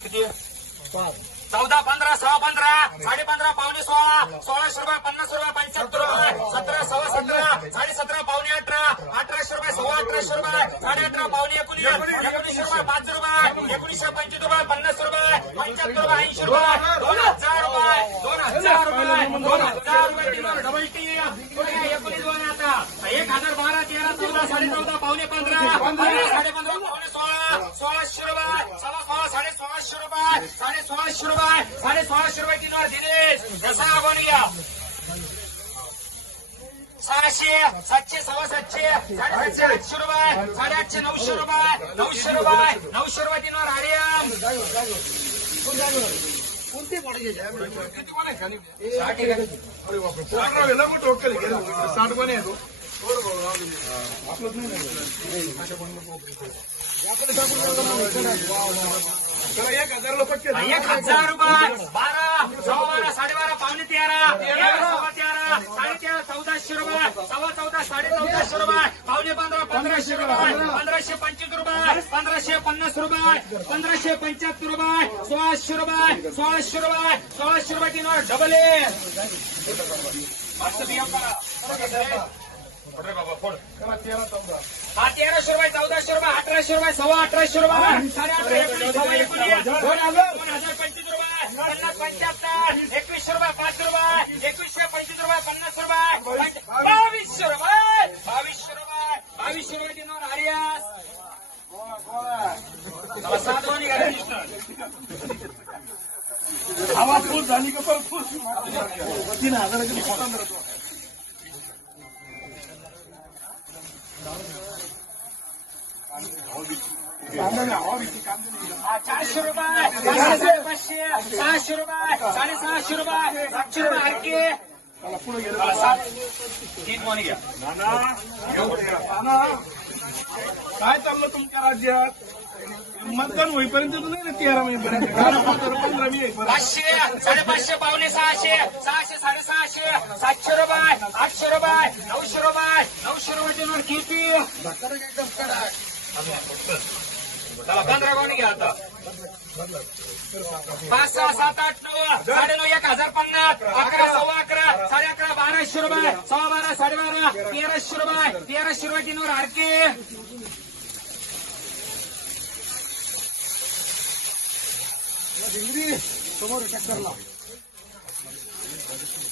चौदा पंधरा सहा पंधरा साडे पंधरा पावणे सोळा सोळाशे रुपये पन्नास रुपये पंच्याहत्तर रुपये सतरा सव्वा सतरा साडे सतरा पावणे अठरा अठराशे रुपये सव्वा अठराशे रुपये साडे अठरा पावणे एकोणीस एकोणीसशे रुपये पाच रुपये एकोणीसशे पंचवीस रुपये पन्नास रुपये पंच्याहत्तर रुपये ऐंशी रुपये दोन हजार रुपये दोन हजार रुपये दोन हजार रुपये डबल टी एकोणीस दोन आता एक हजार बारा तेरा चौदा साडे चौदा पावणे पंधरा साडे पंधरा पावणे सोळा सोळाशे रुपये सव्वा सोळा साडे सोळाशे रुपये साडे सोळाशे रुपये साडे सोळाशे रुपये किलो घ्या सहाशे सातशे सव्वा सातशे साडेसातशे आठशे रुपये साडेआठशे नऊशे रुपये नऊशे रुपये नऊशे रुपये दिनवर आर्यम साठ पण आहे तो. त्याला एक हजारला पक्के. एक हजार रुपये. सव्वा बारा साडेबारा पावणे तेरा तेरा सव्वा तेरा साडे तेरा चौदाशे रुपये सव्वा चौदा साडे चौदाशे रुपये पावणे पंधरा पंधराशे रुपये पंधराशे पंचवीस रुपये पंधराशे पन्नास रुपये पंधराशे पंच्याहत्तर रुपये सोळाशे रुपये सोळाशे रुपये सोळाशे रुपये किलो डबल ए बाबा, फोड. हा तेराशे रुपये चौदाशे रुपये अठराशे रुपये सव्वा अठराशे रुपये साडे अठरा एकोणीस सव्वा एकोणीस दोन हजार दोन हजार पंचवीस रुपये पन्नास पंच्याहत्तर एकवीसशे रुपये पाच रुपये एकवीसशे पंचवीस रुपये पन्नास रुपये पंच- बावीसशे रुपये बावीसशे रुपये बावीसशे रुपये किलोवर आर्यास चला, सात दोन्ही घ्या. हवा फुल झाली का परत फुल तीन हजार पंधरा कांदा नाही, हवा भीती, कांदा नाही. हा, चारशे रुपये साडेपाचशे पाचशे सहाशे रुपये साडेसहाशे रुपये सातशे रुपये आणखी चला, पुढे गेलं चला, सात तीन कोणी घ्या. नाना नाना काय चाललं तुमच्या राज्यात? मतदान होईपर्यंत नाही ना तेरा महिन्यापर्यंत. पंधरा मी पाचशे साडेपाचशे पावणे सहाशे सहाशे साडेसहाशे सातशे रुपये आठशे रुपये नऊशे रुपये नऊशे रुपये दिनवर किती चला पंधरा कोणी घ्या आता. पाच सहा सात आठ नऊ साडे नऊ एक हजार पन्नास अकरा सव्वा अकरा साडे अकरा बाराशे रुपये सव्वा बारा साडेबारा तेराशे रुपये तेराशे रुपये दिनवर आरके. समोर ट्रॅक्टरला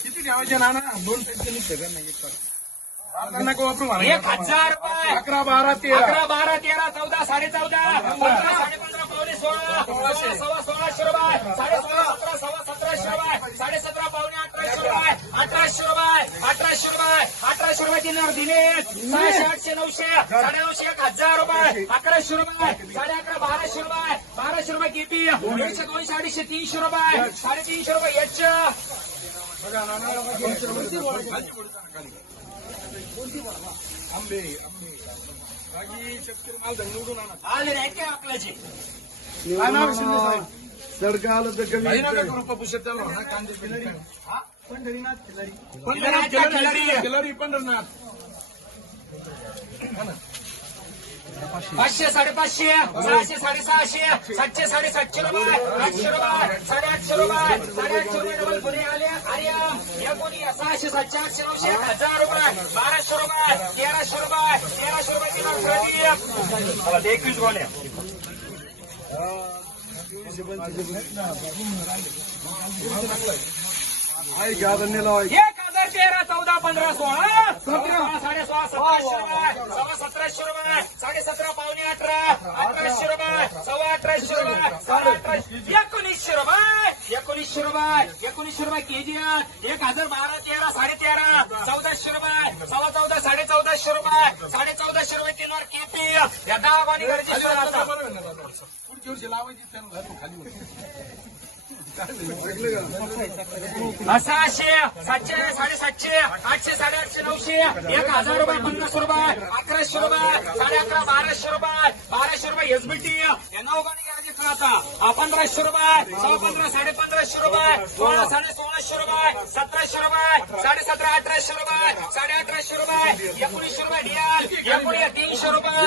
किती ठेवायचे नाना? दोन टक्के निघते का नाही एक वापरू. एक हजार रुपये. अकरा बारा तेरा. अकरा बारा तेरा चौदा साडे चौदा पंधरा साडे पंधरा सव्वा सोळाशे रुपये साडे सोळा सतरा सव्वा सतराशे रुपये साडे सतरा पावणे अठराशे रुपये अठराशे रुपये अठराशे रुपये अठराशे रुपये दिनार दिले सहाशे आठशे नऊशे. साडे नऊशे एक हजार रुपये. अकराशे रुपये साडे अकरा बाराशे रुपये बाराशे रुपये किती? एकशे दोनशे अडीचशे तीनशे रुपये. साडेतीनशे रुपये याच. आले नाही काय आपल्याची? काय नाव आहे शिंदे साहेब? सडका आलं तर कमी काही नका करू पप्पू शेताला हा, कांदे खिलारी हा, पंढरीनाथ खिलारी खिलारी, पंढरीनाथ खिलारी. खिलारी खिलारी पंढरनाथ. पाचशे साडेपाचशे सहाशे साडेसहाशे सातशे साडेसातशे रुपये आठशे रुपये साडेआठशे रुपये साडेआठशे रुपये डबल पुणे आले. आर्यम या कोणी सहाशे सातशे आठशे नऊशे हजार रुपये बाराशे रुपये तेराशे रुपये तेराशे रुपये एकवीस गोण्या. एक हजार तेरा चौदा पंधरा सोळा. साडे सोळा सतराशे रुपये सव्वा सतराशे रुपये. साडे सतरा पावणे अठरा. अठराशे रुपये. सव्वा अठराशे रुपये. साडे अठराशे. एकोणीसशे रुपये एकोणीसशे रुपये केजी एक हजार बारा तेरा साडे तेरा चौदाशे रुपये सव्वा चौदा साडे चौदाशे रुपये साडे चौदाशे रुपये तीनवर केपी. या दहा पाणी गरजेचं लावायची. सहाशे सातशे साडेसातशे आठशे साडेआठशे नऊशे एक हजार रुपये पन्नास रुपये अकराशे रुपये साडे अकरा बाराशे रुपये बाराशे रुपये एसबीटी या नऊ गाणी म्हणजे गरजेचं आता? पंधराशे रुपये सव्वा पंधरा साडे पंधराशे रुपये सोळा साडे सोळाशे रुपये सतराशे रुपये साडे सतरा अठराशे रुपये साडे अठराशे रुपये एकोणीसशे रुपये डियाल एकोणीस तीनशे रुपये.